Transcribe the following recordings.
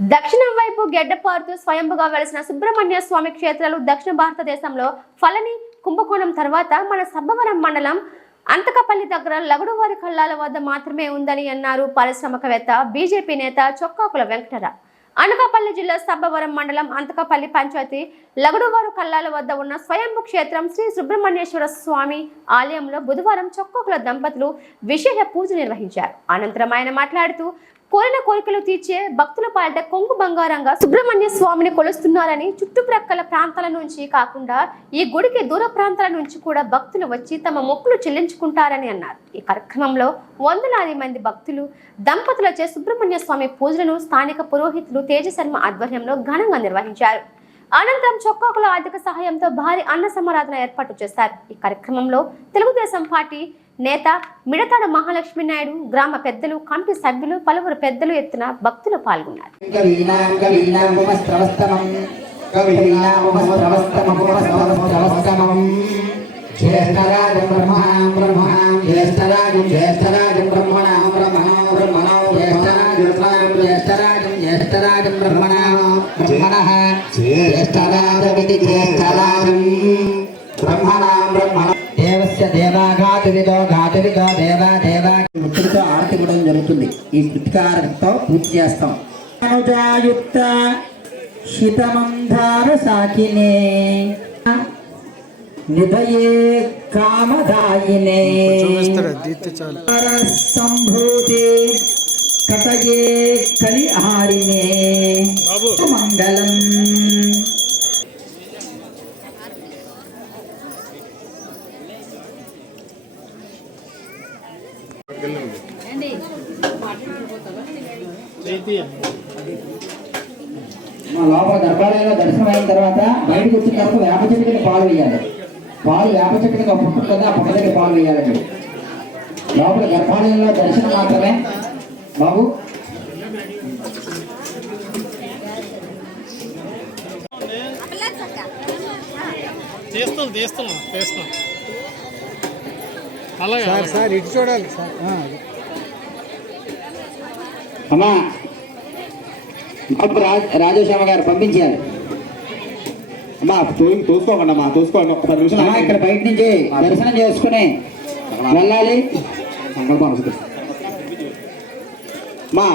దక్షిణం వైపు గెడ్డపారుతూ స్వయంభుగా వెలిసిన సుబ్రహ్మణ్య స్వామి క్షేత్రాలు దక్షిణ భారతదేశంలో ఫలని కుంభకోణం తర్వాత మన సబ్బవరం మండలం అంతకపల్లి దగ్గర లగుడువారి కళ్ళాల వద్ద మాత్రమే ఉందని అన్నారు పారిశ్రామికవేత్త బీజేపీ నేత చొక్కాకుల వెంకటరావు అనకాపల్లి జిల్లా సబ్బవరం మండలం అంతకపల్లి పంచాయతీ లగడువారు కల్లాల వద్ద ఉన్న స్వయంభు క్షేత్రం శ్రీ సుబ్రహ్మణ్యేశ్వర స్వామి ఆలయంలో బుధవారం చొక్కాకుల దంపతులు విశేష పూజ నిర్వహించారు. అనంతరం ఆయన మాట్లాడుతూ కోరిన కోరికలు తీర్చే భక్తుల పాలిట కొంగు బంగారంగా సుబ్రహ్మణ్య స్వామిని కొలుస్తున్నారని చుట్టుప్రక్కల ప్రాంతాల నుంచి కాకుండా ఈ గుడికి దూర ప్రాంతాల నుంచి కూడా భక్తులు వచ్చి తమ మొక్కులు చెల్లించుకుంటారని అన్నారు. ఈ కార్యక్రమంలో వందలాది మంది భక్తులు దంపతులచే సుబ్రహ్మణ్య స్వామి పూజలను స్థానిక పురోహితులు తేజశర్మ ఆధ్వర్యంలో ఘనంగా నిర్వహించారు. అనంతరం చొక్కాకుల ఆర్థిక సహాయంతో భారీ అన్న సమారాధన ఏర్పాటు చేశారు. ఈ కార్యక్రమంలో తెలుగుదేశం పార్టీ నేత మిడతాడ మహాలక్ష్మి నాయుడు గ్రామ పెద్దలు కమిటీ సభ్యులు పలువురు పెద్దలు ఎత్తున భక్తులు పాల్గొన్నారు. బ్రహ్మణాం బ్రహ్మణాం దేవాఘాతువిదో ఘాతువిదో దేవా దేవా ముట్టుడితో ఆరతి ఇవ్వడం జరుగుతుంది. ఈ కృతికారతో పూర్తి చేస్తాం. అనుజాయుక్త శితమంధార సాకినే నిధయే కామదాయినే. సంభూతే కటయే కలిహారినే మంగళం. మా లోపల గర్భాలయంలో దర్శనం అయిన తర్వాత బయటకు వచ్చిన తర్వాత వేప చెట్టు కింద పాలు వేయాలి. పాలు వేప చెట్టు కింద పుట్టు కదా ఆ పుట్ట దగ్గర పాలు వేయాలండి. లోపల గర్భాలయంలో దర్శనం మాత్రమే. బాబు. తీస్తాం తీస్తున్నాం తీస్తున్నాం. అలాగే సార్ సార్ ఇటు చూడాలి సార్. ఆ, అమ్మా రాజ్ రాజేశ్యామ గారు పంపించాలి అమ్మా తోసుకోకండి అమ్మా తోసుకోండి ఒక్క పది నిమిషాలు ఇక్కడ బయట నుంచి దర్శనం చేసుకుని వెళ్ళాలి. సంకల్పం అమ్మా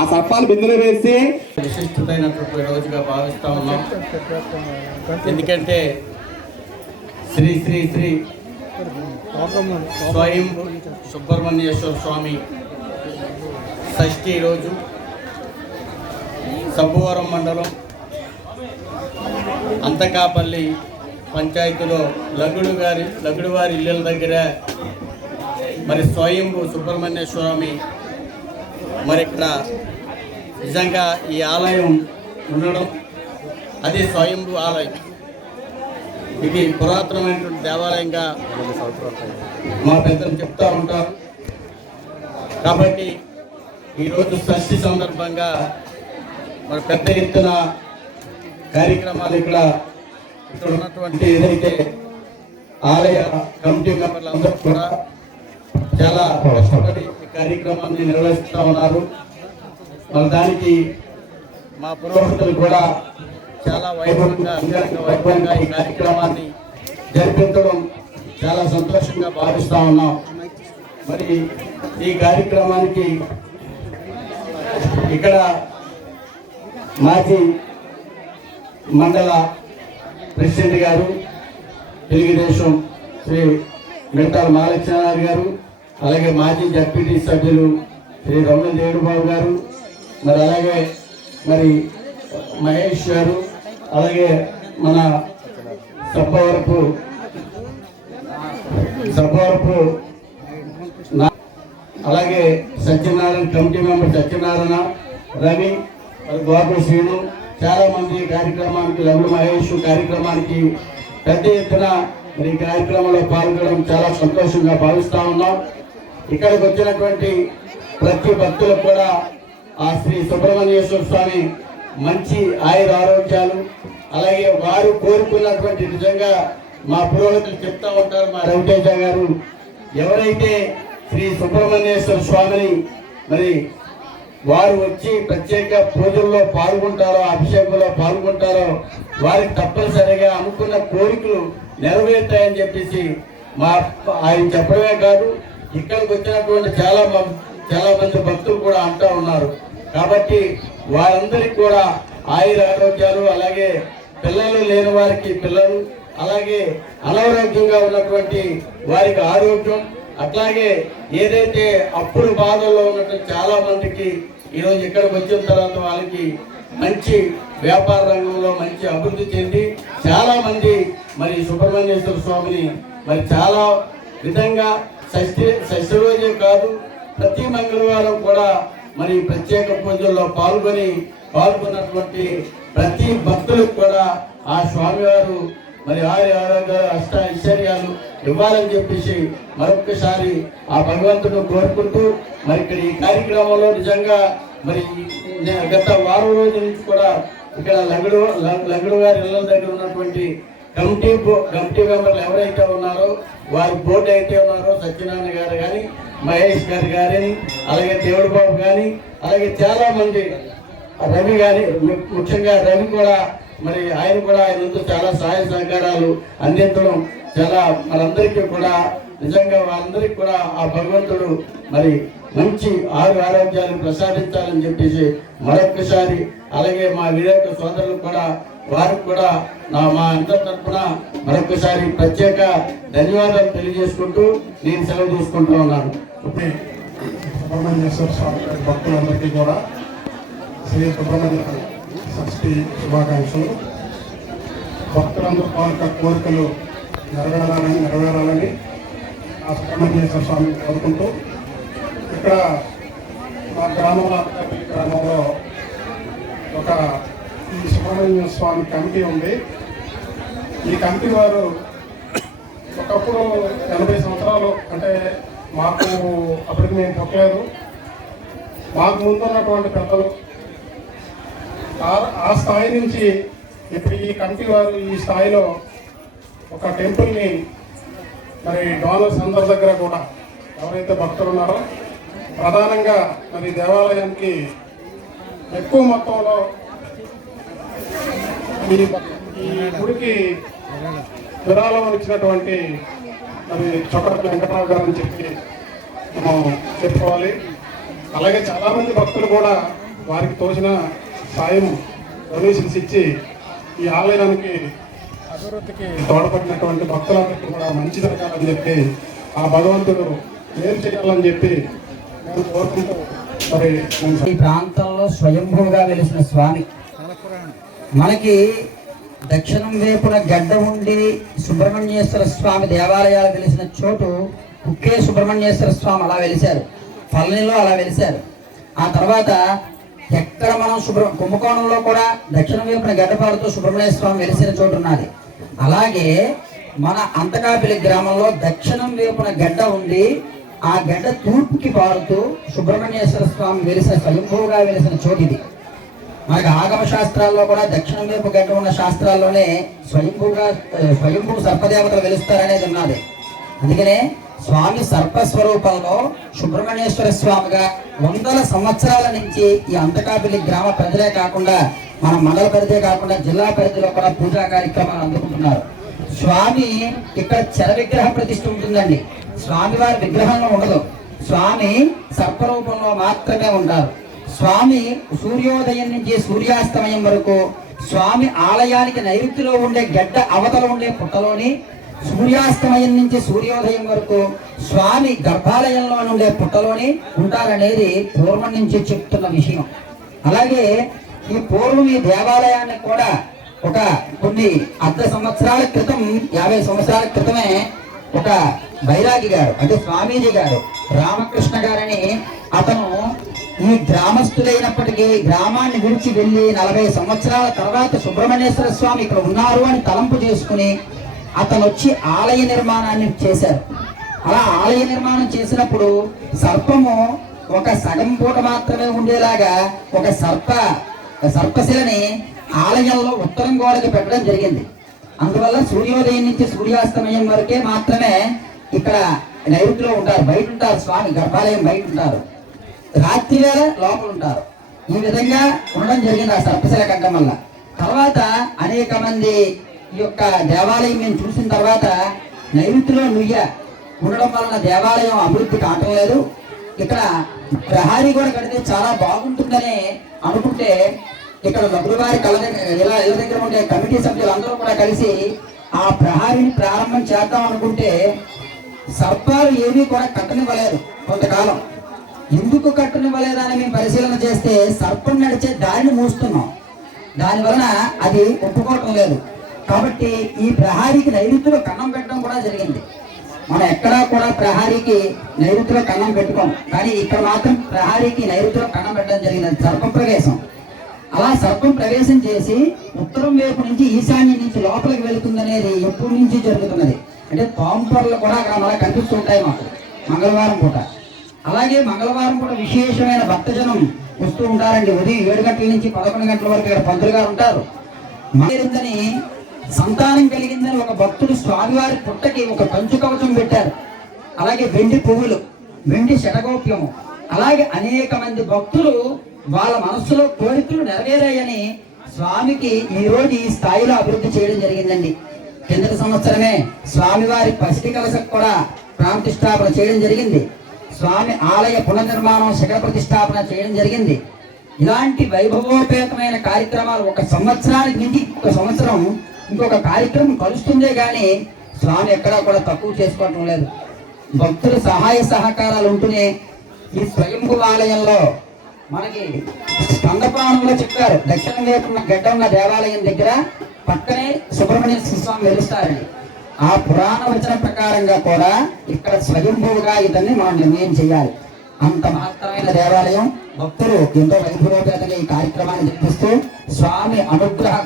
ఆ సర్పాలు బిందులో వేసి విశిష్టమైనటువంటి రోజుగా భావిస్తా ఉన్నాం. ఎందుకంటే శ్రీ శ్రీ శ్రీ స్వయం సుబ్రహ్మణ్యేశ్వర స్వామి షష్ఠి రోజు సబ్బువరం మండలం అంతకాపల్లి పంచాయతీలో లగుడు గారి లగుడు వారి ఇళ్ళ దగ్గర మరి స్వయంభూ సుబ్రహ్మణ్య స్వామి మరి ఇక్కడ నిజంగా ఈ ఆలయం ఉండడం అది స్వయంభూ ఆలయం. ఇది పురాతనమైనటువంటి దేవాలయంగా మా పెద్దలు చెప్తా ఉంటారు. కాబట్టి ఈరోజు షష్ఠి సందర్భంగా మరి పెద్ద ఎత్తున కార్యక్రమాలు ఇక్కడ ఇక్కడ ఉన్నటువంటి ఏదైతే ఆలయ కమిటీ మెంబర్లందరూ కూడా చాలా కష్టపడి ఈ కార్యక్రమాన్ని నిర్వహిస్తూ ఉన్నారు. మరి దానికి మా పురోహితులు కూడా చాలా వైభవంగా అంగరంగ వైభవంగా ఈ కార్యక్రమాన్ని జరిపించడం చాలా సంతోషంగా భావిస్తూ ఉన్నాం. మరి ఈ కార్యక్రమానికి ఇక్కడ మాజీ మండల ప్రెసిడెంట్ గారు తెలుగుదేశం శ్రీ మిగతాల మహాలక్ష్మీనారాయణ గారు అలాగే మాజీ డిప్యూటీ సభ్యులు శ్రీ రమణ దేవుడుబాబు గారు మరి అలాగే మరి మహేష్ గారు అలాగే మన సబ్బవరపు సబ్బవరపు అలాగే సత్యనారాయణ కమిటీ మెంబర్ సత్యనారాయణ రవి మరి గోపి శ్రీను చాలా మంది కార్యక్రమానికి రమణ మహేష్ కార్యక్రమానికి పెద్ద ఎత్తున మరి కార్యక్రమంలో పాల్గొనడం చాలా సంతోషంగా భావిస్తా ఉన్నాం. ఇక్కడికి వచ్చినటువంటి ప్రతి భక్తులకు కూడా ఆ శ్రీ సుబ్రహ్మణ్యేశ్వర స్వామి మంచి ఆయుర ఆరోగ్యాలు అలాగే వారు కోరుకున్నటువంటి నిజంగా మా పురోహితులు చెప్తా ఉంటారు మా రవితేజ గారు ఎవరైతే శ్రీ సుబ్రహ్మణ్యేశ్వర స్వామిని మరి వారు వచ్చి ప్రత్యేక పూజల్లో పాల్గొంటారో అభిషేకంలో పాల్గొంటారో వారికి తప్పనిసరిగా అనుకున్న కోరికలు నెరవేరుతాయని చెప్పేసి మా ఆయన చెప్పడమే కాదు ఇక్కడికి వచ్చినటువంటి చాలా చాలా మంది భక్తులు కూడా అంటూ ఉన్నారు. కాబట్టి వారందరికీ కూడా ఆయుర ఆరోగ్యాలు అలాగే పిల్లలు లేని వారికి పిల్లలు అలాగే అనారోగ్యంగా ఉన్నటువంటి వారికి ఆరోగ్యం అట్లాగే ఏదైతే అప్పుడు బాధల్లో ఉన్నటువంటి చాలా మందికి ఈరోజు ఇక్కడికి వచ్చిన తర్వాత వాళ్ళకి మంచి వ్యాపార రంగంలో మంచి అభివృద్ధి చెంది చాలా మంది మరి సుబ్రహ్మణ్యేశ్వర స్వామిని మరి చాలా విధంగా షష్ఠి షష్ఠి రోజే కాదు ప్రతి మంగళవారం కూడా మరి ప్రత్యేక పూజల్లో పాల్గొని పాల్గొన్నటువంటి ప్రతి భక్తులకు కూడా ఆ స్వామివారు మరి ఆరు ఆరోగ్యాలు అష్ట ఐశ్వర్యాలు ఇవ్వాలని చెప్పేసి మరొకసారి ఆ భగవంతుడు కోరుకుంటూ మరి ఇక్కడ ఈ కార్యక్రమంలో నిజంగా మరి గత వారం రోజుల నుంచి కూడా ఇక్కడ లగుడు ల- లగడు గారి ఇళ్ళ దగ్గర ఉన్నటువంటి కమిటీ బో- కమిటీ మెంబర్లు ఎవరైతే ఉన్నారో వారి బోర్డు అయితే ఉన్నారో సత్యనారాయణ గారు కానీ మహేష్ గారు కానీ అలాగే దేవుడు బాబు కానీ అలాగే చాలామంది రవి కానీ ముఖ్యంగా రవి కూడా మరి ఆయన కూడా ఆయన ముందు చాలా సహాయ సహకారాలు అందించడం చాలా మనందరికీ కూడా నిజంగా వాళ్ళందరికీ కూడా ఆ భగవంతుడు మరి మంచి ఆరు ఆరోగ్యాలు ప్రసాదించాలని చెప్పేసి మరొకసారి అలాగే మా వివేక సోదరులు కూడా వారికి కూడా నా మా అందరి తరఫున మరొకసారి ప్రత్యేక ధన్యవాదాలు తెలియజేసుకుంటూ నేను సెలవు తీసుకుంటూ ఉన్నాను. సుబ్రహ్మణ్యేశ్వర స్వామి భక్తులందరికీ కూడా శ్రీ సుబ్రహ్మణ్య షష్ఠి శుభాకాంక్షలు. భక్తులందరూ వాళ్ళ కోరికలు నెరవేరాలని నెరవేరాలని ఆ సుబ్రహ్మణ్యేశ్వర స్వామిని కోరుకుంటూ ఇక్కడ మా గ్రామంలో గ్రామంలో ఒక ఈ సుబ్రహ్మణ్య స్వామి కమిటీ ఉంది. ఈ కమిటీ వారు ఒకప్పుడు ఎనభై సంవత్సరాలు అంటే మాకు అప్పటికి మేము పుట్టలేదు మాకు ముందు ఉన్నటువంటి పెద్దలు ఆ- స్థాయి నుంచి ఇప్పుడు ఈ కమిటీ వారు ఈ స్థాయిలో ఒక టెంపుల్ని మరి డోనర్స్ అందరి దగ్గర కూడా ఎవరైతే భక్తులు ఉన్నారో ప్రధానంగా మరి దేవాలయానికి ఎక్కువ మొత్తంలో ఈ గుడికి విరాళం ఇచ్చినటువంటి మరి చొక్కటి వెంకటరావు గారు అని చెప్పి మనం చెప్పుకోవాలి. అలాగే చాలామంది భక్తులు కూడా వారికి తోచిన సాయం డొనేషన్స్ ఇచ్చి ఈ ఆలయానికి అభివృద్ధికి తోడ్పడినటువంటి భక్తులందరికీ కూడా మంచి జరగాలని చెప్పి ఆ భగవంతుడు ఏం చేయాలని చెప్పి నేను కోరుకుంటూ మరి ఈ ప్రాంతంలో స్వయంభూగా వెలిసిన స్వామి. మనకి దక్షిణం వైపున గడ్డ ఉండి సుబ్రహ్మణ్యేశ్వర స్వామి దేవాలయాలు వెలిసిన చోటు కుక్కే సుబ్రహ్మణ్యేశ్వర స్వామి అలా వెలిశారు. పల్లెల్లో అలా వెలిశారు. ఆ తర్వాత ఎక్కడ మనం శుభ్ర కుంభకోణంలో కూడా దక్షిణం వైపున గడ్డపాడుతూ సుబ్రహ్మణ్య స్వామి వెలిసిన చోటు ఉన్నది. అలాగే మన అంతకాపిలి గ్రామంలో దక్షిణం వైపున గడ్డ ఉండి ఆ గడ్డ తూర్పుకి పారుతూ సుబ్రహ్మణ్యేశ్వర స్వామి వెలిసిన స్వయంభూగా వెలిసిన చోటు ఇది. మనకి ఆగమ శాస్త్రాల్లో కూడా దక్షిణం వైపు గడ్డ ఉన్న శాస్త్రాల్లోనే స్వయంభూగా స్వయంభూ సర్పదేవతలు వెలుస్తారనేది ఉన్నది. అందుకనే స్వామి సర్పస్వరూపంలో సుబ్రహ్మణ్యేశ్వర స్వామిగా వందల సంవత్సరాల నుంచి ఈ అంతకాపల్లి గ్రామ ప్రజలే కాకుండా మన మండల పరిధే కాకుండా జిల్లా పరిధిలో కూడా పూజా కార్యక్రమాలు అందుకుంటున్నారు. స్వామి ఇక్కడ చర విగ్రహ ప్రతిష్ఠ ఉంటుందండి. స్వామి వారి విగ్రహంలో ఉండదు. స్వామి సర్పరూపంలో మాత్రమే ఉంటారు. స్వామి సూర్యోదయం నుంచి సూర్యాస్తమయం వరకు స్వామి ఆలయానికి నైరుతిలో ఉండే గడ్డ అవతల ఉండే పుట్టలోని సూర్యాస్తమయం నుంచి సూర్యోదయం వరకు స్వామి గర్భాలయంలో ఉండే పుట్టలోని ఉంటారనేది పూర్వం నుంచి చెప్తున్న విషయం. అలాగే ఈ పూర్వం ఈ దేవాలయాన్ని కూడా ఒక కొన్ని అర్ధ సంవత్సరాల క్రితం యాభై సంవత్సరాల క్రితమే ఒక బైరాగి గారు అంటే స్వామీజీ గారు రామకృష్ణ గారని అతను ఈ గ్రామస్తులైనప్పటికీ గ్రామాన్ని విడిచి వెళ్ళి నలభై సంవత్సరాల తర్వాత సుబ్రహ్మణ్యేశ్వర స్వామి ఇక్కడ ఉన్నారు అని తలంపు చేసుకుని అతను వచ్చి ఆలయ నిర్మాణాన్ని చేశారు. అలా ఆలయ నిర్మాణం చేసినప్పుడు సర్పము ఒక సగం పూట మాత్రమే ఉండేలాగా ఒక సర్ప సర్పశిలని ఆలయంలో ఉత్తరం గోడకి పెట్టడం జరిగింది. అందువల్ల సూర్యోదయం నుంచి సూర్యాస్తమయం వరకే మాత్రమే ఇక్కడ నైరుతిలో ఉంటారు. బయట ఉంటారు స్వామి గర్భాలయం బయట ఉంటారు. రాత్రి వేళ లోపల ఉంటారు. ఈ విధంగా ఉండడం జరిగింది ఆ సర్పశిల కట్టడం వల్ల. తర్వాత అనేక మంది ఈ యొక్క దేవాలయం మేము చూసిన తర్వాత నైరుతిలో నుయ్య ఉండడం వలన దేవాలయం అభివృద్ధి కావటం లేదు. ఇక్కడ ప్రహారీ కూడా కడితే చాలా బాగుంటుందని అనుకుంటే ఇక్కడ లబ్బులవారి కళ దగ్గర ఇలా ఇళ్ళ దగ్గర ఉండే కమిటీ సభ్యులు అందరూ కూడా కలిసి ఆ ప్రహారీని ప్రారంభం చేద్దాం అనుకుంటే సర్పాలు ఏమీ కూడా కట్టనివ్వలేదు కొంతకాలం. ఎందుకు కట్టనివ్వలేదని మేము పరిశీలన చేస్తే సర్పం నడిచే దారిని మూస్తున్నాం. దాని వలన అది ఒప్పుకోవటం లేదు. కాబట్టి ఈ ప్రహారీకి నైరుతిలో కన్నం పెట్టడం కూడా జరిగింది. మనం ఎక్కడా కూడా ప్రహారీకి నైరుతిలో కన్నం పెట్టుకోం. కానీ ఇక్కడ మాత్రం ప్రహారీకి నైరుతిలో కన్నం పెట్టడం జరిగింది సర్పం సర్ప ప్రవేశం అలా సర్పం ప్రవేశం చేసి ఉత్తరం వైపు నుంచి ఈశాన్యం నుంచి లోపలికి వెళుతుందనేది ఎప్పటి నుంచి జరుగుతున్నది? అంటే పాంపర్లు కూడా అక్కడ మనకు కనిపిస్తుంటాయి మాకు మంగళవారం పూట. అలాగే మంగళవారం కూడా విశేషమైన భక్తజనం వస్తూ ఉంటారండి. ఉదయం ఏడు గంటల నుంచి పదకొండు గంటల వరకు ఇక్కడ పంతులు గారు ఉంటారు. మారిందని సంతానం కలిగిందని ఒక భక్తుడు స్వామివారి పుట్టకి ఒక కంచు కవచం పెట్టారు. అలాగే వెండి పువ్వులు వెండి శటగోప్యము. అలాగే అనేక మంది భక్తులు వాళ్ళ మనస్సులో కోరికలు నెరవేరాయని స్వామికి ఈ రోజు ఈ స్థాయిలో అభివృద్ధి చేయడం జరిగిందండి. కిందటి సంవత్సరమే స్వామివారి పసిటి కలశకు కూడా ప్రాణప్రతిష్టాపన చేయడం జరిగింది. స్వామి ఆలయ పునర్నిర్మాణం శిఖర ప్రతిష్టాపన చేయడం జరిగింది. ఇలాంటి వైభవోపేతమైన కార్యక్రమాలు ఒక సంవత్సరానికి మించి ఒక సంవత్సరం ఇంకొక కార్యక్రమం కలుస్తుందే కానీ స్వామి ఎక్కడా కూడా తక్కువ చేసుకోవటం లేదు. భక్తుల సహాయ సహకారాలు ఉంటూనే ఈ స్వయంభు ఆలయంలో మనకి స్కందపురాణంలో చెప్పారు. దక్షిణ లేకుండా ఉన్న గడ్డ ఉన్న దేవాలయం దగ్గర పక్కనే సుబ్రహ్మణ్య స్వామి వెలుస్తారని ఆ పురాణ వచన ప్రకారంగా కూడా ఇక్కడ స్వయంభువుగా ఇతన్ని మనం నిర్ణయం చేయాలి. అంత మహత్తరమైన దేవాలయం. భక్తులు ఎంతో వైభవోపేతగా ఈ కార్యక్రమాన్ని జరిపిస్తూ స్వామి అనుగ్రహ